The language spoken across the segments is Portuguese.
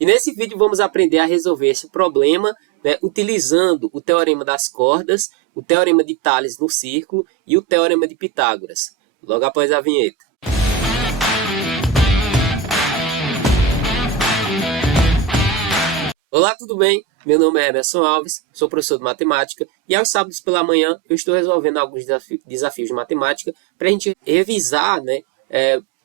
E nesse vídeo vamos aprender a resolver esse problema, né, utilizando o teorema das cordas, o teorema de Tales no círculo e o teorema de Pitágoras. Logo após a vinheta. Olá, tudo bem? Meu nome é Emerson Alves, sou professor de matemática e aos sábados pela manhã eu estou resolvendo alguns desafios de matemática para a gente revisar, né,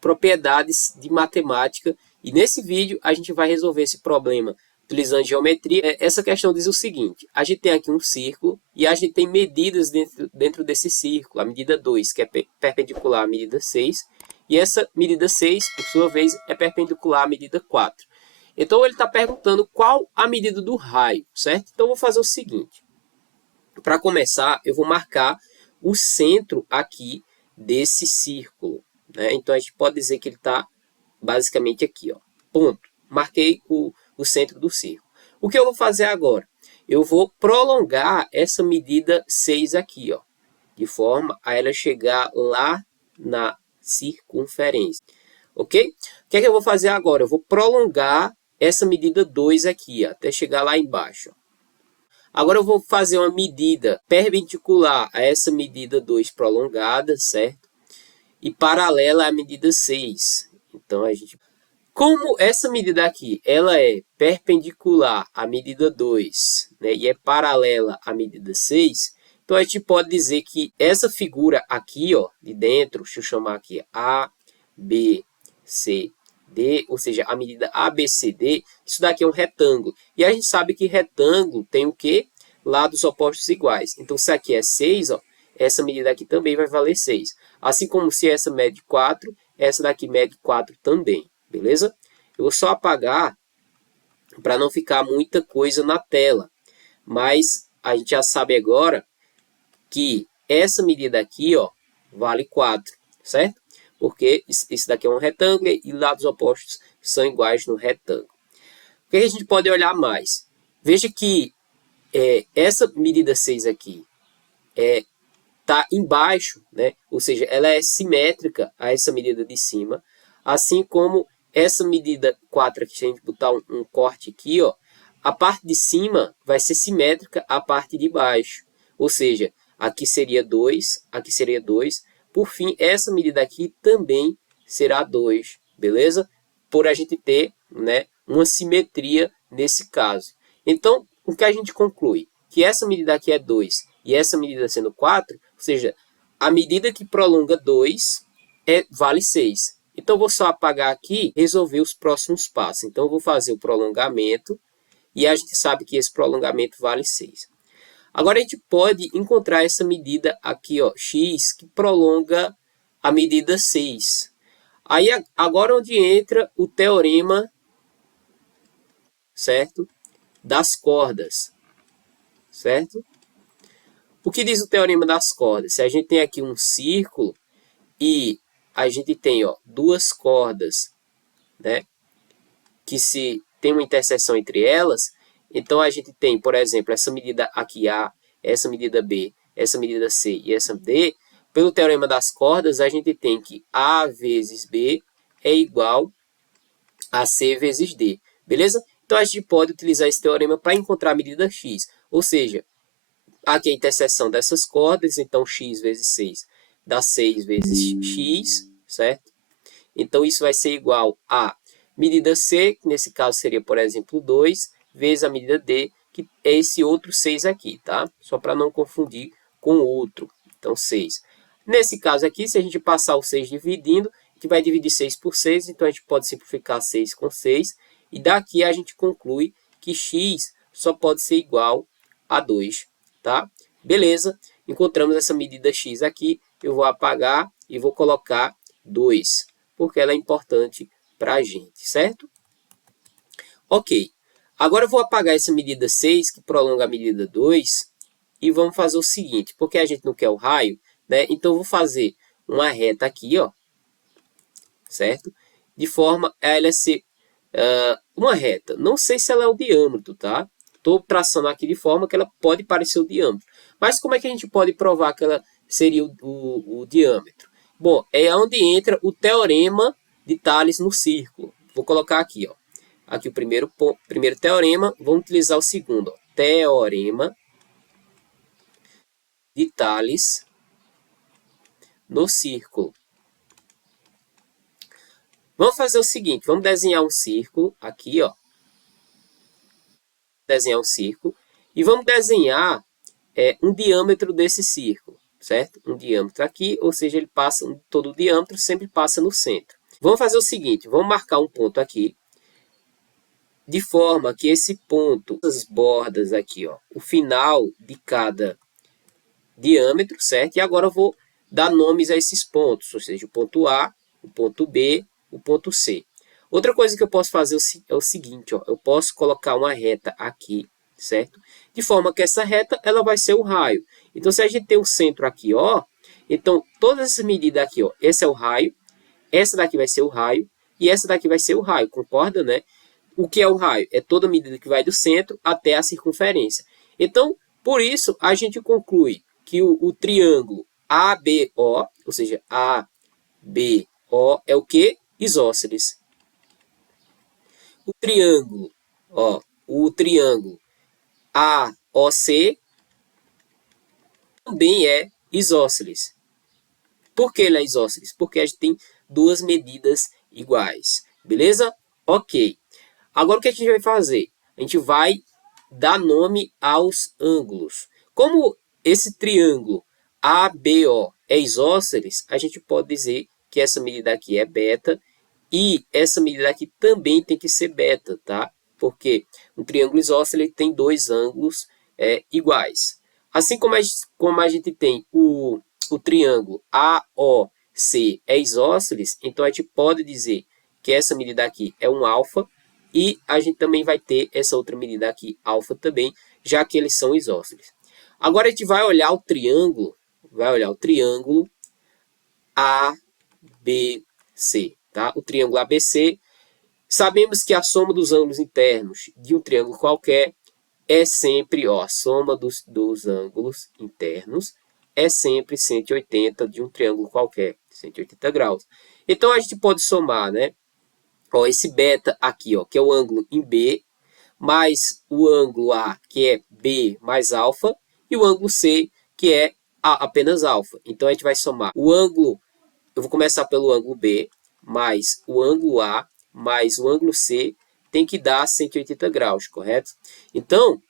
propriedades de matemática. E nesse vídeo a gente vai resolver esse problema utilizando geometria. Essa questão diz o seguinte: a gente tem aqui um círculo e a gente tem medidas dentro desse círculo. A medida 2, que é perpendicular à medida 6, e essa medida 6, por sua vez, é perpendicular à medida 4. Então ele está perguntando qual a medida do raio, certo? Então eu vou fazer o seguinte. Para começar, eu vou marcar o centro aqui desse círculo, né? Então a gente pode dizer que ele está basicamente aqui, ó. Ponto. Marquei o centro do círculo. O que eu vou fazer agora? Eu vou prolongar essa medida 6 aqui, ó, de forma a ela chegar lá na circunferência. Ok? O que é que eu vou fazer agora? Eu vou prolongar essa medida 2 aqui, ó, até chegar lá embaixo. Agora eu vou fazer uma medida perpendicular a essa medida 2 prolongada, certo? E paralela à medida 6. Então, como essa medida aqui ela é perpendicular à medida 2, né, e é paralela à medida 6, então a gente pode dizer que essa figura aqui, ó, de dentro, deixa eu chamar aqui A, B, C, D, ou seja, a medida ABCD, isso daqui é um retângulo. E a gente sabe que retângulo tem o quê? Lados opostos iguais. Então, se aqui é 6, ó, essa medida aqui também vai valer 6. Assim como se essa mede 4, essa daqui mede 4 também. Beleza? Eu vou só apagar para não ficar muita coisa na tela. Mas a gente já sabe agora que essa medida aqui, ó, vale 4, certo? Porque isso daqui é um retângulo e lados opostos são iguais no retângulo. O que a gente pode olhar mais? Veja que essa medida 6 aqui está embaixo, né? Ou seja, ela é simétrica a essa medida de cima, assim como essa medida 4 aqui, se a gente botar um corte aqui, ó, a parte de cima vai ser simétrica à parte de baixo. Ou seja, aqui seria 2, aqui seria 2. Por fim, essa medida aqui também será 2, beleza? Por a gente ter, né, uma simetria nesse caso. Então, o que a gente conclui? Que essa medida aqui é 2 e essa medida sendo 4, ou seja, a medida que prolonga 2 vale 6. Então, eu vou só apagar aqui e resolver os próximos passos. Então, eu vou fazer o prolongamento e a gente sabe que esse prolongamento vale 6. Agora, a gente pode encontrar essa medida aqui, ó, x, que prolonga a medida 6. Aí, agora onde entra o teorema, certo? Das cordas, certo? O que diz o teorema das cordas? Se a gente tem aqui um círculo e a gente tem, ó, duas cordas, né, que se tem uma interseção entre elas, então a gente tem, por exemplo, essa medida aqui A, essa medida B, essa medida C e essa D. Pelo teorema das cordas, a gente tem que A vezes B é igual a C vezes D, beleza? Então a gente pode utilizar esse teorema para encontrar a medida x, ou seja, aqui a interseção dessas cordas, então x vezes 6 dá 6 vezes x, certo? Então isso vai ser igual a medida C, que nesse caso seria, por exemplo, 2, vezes a medida D, que é esse outro 6 aqui, tá? Só para não confundir com o outro. Então, 6. Nesse caso aqui, se a gente passar o 6 dividindo, a gente vai dividir 6 por 6, então a gente pode simplificar 6 com 6. E daqui a gente conclui que x só pode ser igual a 2, tá? Beleza, encontramos essa medida x aqui. Eu vou apagar e vou colocar 2, porque ela é importante para a gente, certo? Ok. Agora eu vou apagar essa medida 6, que prolonga a medida 2, e vamos fazer o seguinte, porque a gente não quer o raio, né? Então eu vou fazer uma reta aqui, ó, certo? De forma a ela ser uma reta. Não sei se ela é o diâmetro, tá? Estou traçando aqui de forma que ela pode parecer o diâmetro. Mas como é que a gente pode provar que ela seria o diâmetro? Bom, é onde entra o teorema de Tales no círculo. Vou colocar aqui, ó. aqui o primeiro teorema, vamos utilizar o segundo. Ó. Teorema de Tales no círculo. Vamos fazer o seguinte, vamos desenhar um círculo aqui, ó. Desenhar um círculo e vamos desenhar um diâmetro desse círculo, certo? Um diâmetro aqui, ou seja, ele passa, todo o diâmetro sempre passa no centro. Vamos fazer o seguinte, vamos marcar um ponto aqui, de forma que esse ponto, as bordas aqui, ó, o final de cada diâmetro, certo? E agora eu vou dar nomes a esses pontos, ou seja, o ponto A, o ponto B, o ponto C. Outra coisa que eu posso fazer é o seguinte, ó, eu posso colocar uma reta aqui, certo? De forma que essa reta ela vai ser o raio. Então, se a gente tem o centro aqui, ó, então todas essas medidas aqui, ó, esse é o raio, essa daqui vai ser o raio e essa daqui vai ser o raio, concorda, né? O que é o raio? É toda medida que vai do centro até a circunferência. Então, por isso, a gente conclui que o triângulo ABO, ou seja, ABO é o que? Isósceles. O triângulo AOC também é isósceles. Por que ele é isósceles? Porque a gente tem duas medidas iguais. Beleza? Ok. Agora o que a gente vai fazer? A gente vai dar nome aos ângulos. Como esse triângulo ABO é isósceles, a gente pode dizer que essa medida aqui é beta e essa medida aqui também tem que ser beta, tá? Porque um triângulo isósceles tem dois ângulos iguais. Assim como a gente tem o triângulo AOC é isósceles, então a gente pode dizer que essa medida aqui é um alfa e a gente também vai ter essa outra medida aqui, alfa também, já que eles são isósceles. Agora a gente vai olhar o triângulo ABC, tá? O triângulo ABC, sabemos que a soma dos ângulos internos de um triângulo qualquer é sempre, ó, a soma dos ângulos internos é sempre 180 de um triângulo qualquer, 180 graus. Então, a gente pode somar, né? Ó, esse beta aqui, ó, que é o ângulo em B, mais o ângulo A, que é B mais alfa, e o ângulo C, que é apenas alfa. Então, a gente vai somar o ângulo, eu vou começar pelo ângulo B, mais o ângulo A, mais o ângulo C, tem que dar 180 graus, correto? Então,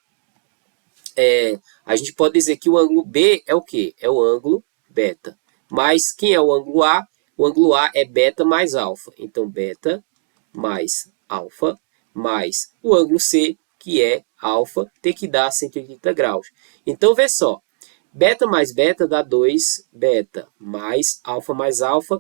a gente pode dizer que o ângulo B é o quê? É o ângulo beta. Mas quem é o ângulo A? O ângulo A é beta mais alfa. Então, beta mais alfa mais o ângulo C, que é alfa, tem que dar 180 graus. Então, vê só. Beta mais beta dá 2 beta, mais alfa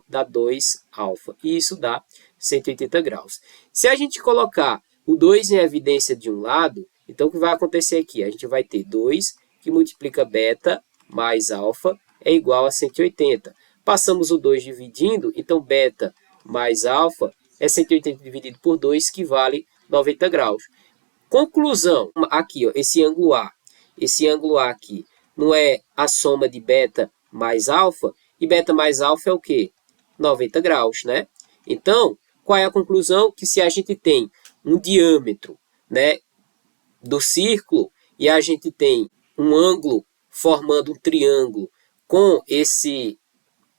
dá 2 alfa. E isso dá 180 graus. Se a gente colocar o 2 em evidência de um lado, então o que vai acontecer aqui? A gente vai ter 2 que multiplica beta mais alfa é igual a 180. Passamos o 2 dividindo, então beta mais alfa é 180 dividido por 2, que vale 90 graus. Conclusão, aqui, ó, esse ângulo A aqui, não é a soma de beta mais alfa, e beta mais alfa é o quê? 90 graus, né? Então, qual é a conclusão? Que se a gente tem um diâmetro, né, do círculo e a gente tem um ângulo formando um triângulo com esse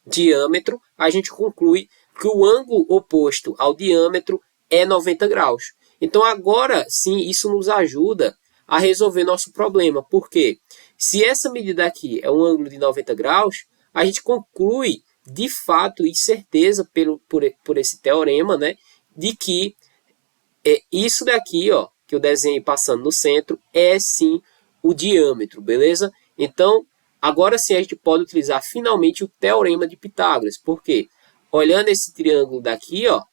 diâmetro, a gente conclui que o ângulo oposto ao diâmetro é 90 graus. Então, agora sim, isso nos ajuda a resolver nosso problema. Por quê? Se essa medida aqui é um ângulo de 90 graus, a gente conclui de fato e certeza por esse teorema, né, de que isso daqui, ó, que eu desenhei passando no centro, é sim o diâmetro, beleza? Então, agora sim a gente pode utilizar finalmente o teorema de Pitágoras. Por quê? Olhando esse triângulo daqui, ó,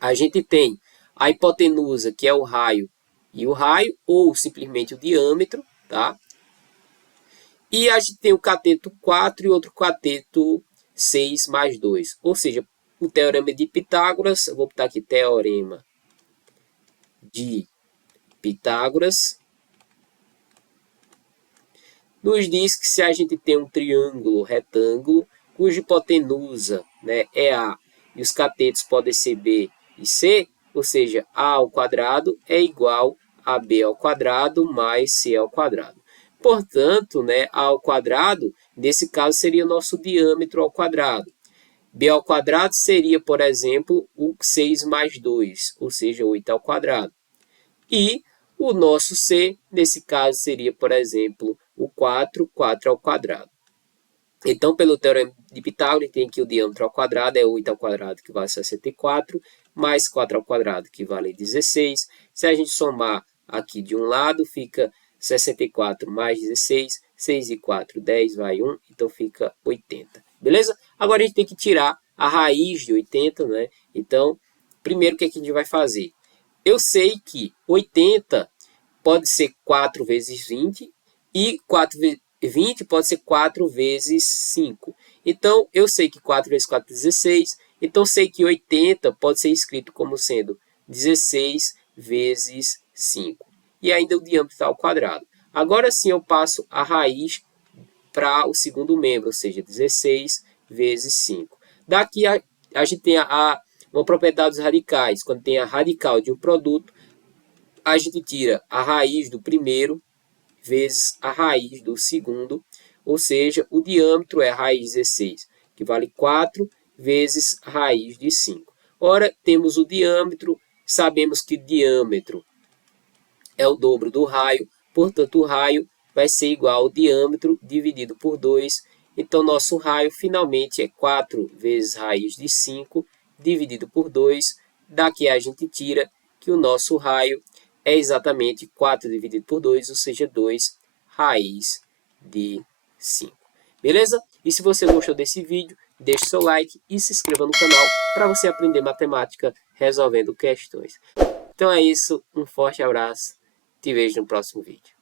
a gente tem a hipotenusa, que é o raio e o raio, ou simplesmente o diâmetro, tá? E a gente tem o cateto 4 e outro cateto 6 mais 2. Ou seja, o teorema de Pitágoras, eu vou botar aqui teorema de Pitágoras, nos diz que se a gente tem um triângulo retângulo, cuja hipotenusa, né, é A, e os catetos podem ser B e C, ou seja, A ao quadrado é igual a B ao quadrado mais C ao quadrado. Portanto, né, A ao quadrado, nesse caso, seria nosso diâmetro ao quadrado. B ao quadrado seria, por exemplo, o 6 mais 2, ou seja, 8 ao quadrado. E o nosso C, nesse caso, seria, por exemplo, o 4 ao quadrado. Então, pelo teorema de Pitágoras, tem que o diâmetro ao quadrado é 8 ao quadrado, que vale 64, mais 4 ao quadrado, que vale 16. Se a gente somar aqui de um lado, fica 64 mais 16, 6 e 4, 10, vai 1, então fica 80. Beleza? Agora a gente tem que tirar a raiz de 80, né? Então, primeiro o que a gente vai fazer? Eu sei que 80 pode ser 4 vezes 20 e 20 pode ser 4 vezes 5. Então, eu sei que 4 vezes 4 é 16. Então, sei que 80 pode ser escrito como sendo 16 vezes 5. E ainda o diâmetro está ao quadrado. Agora sim, eu passo a raiz para o segundo membro, ou seja, 16 vezes 5. Daqui a gente tem uma propriedade dos radicais. Quando tem a radical de um produto, a gente tira a raiz do primeiro vezes a raiz do segundo, ou seja, o diâmetro é a raiz de 16, que vale 4 vezes a raiz de 5. Ora, temos o diâmetro, sabemos que o diâmetro é o dobro do raio, portanto, o raio vai ser igual ao diâmetro dividido por 2. Então, nosso raio finalmente é 4 vezes raiz de 5 dividido por 2. Daqui a gente tira que o nosso raio é exatamente 4 dividido por 2, ou seja, 2 raiz de 5. Beleza? E se você gostou desse vídeo, deixe seu like e se inscreva no canal para você aprender matemática resolvendo questões. Então é isso, um forte abraço, te vejo no próximo vídeo.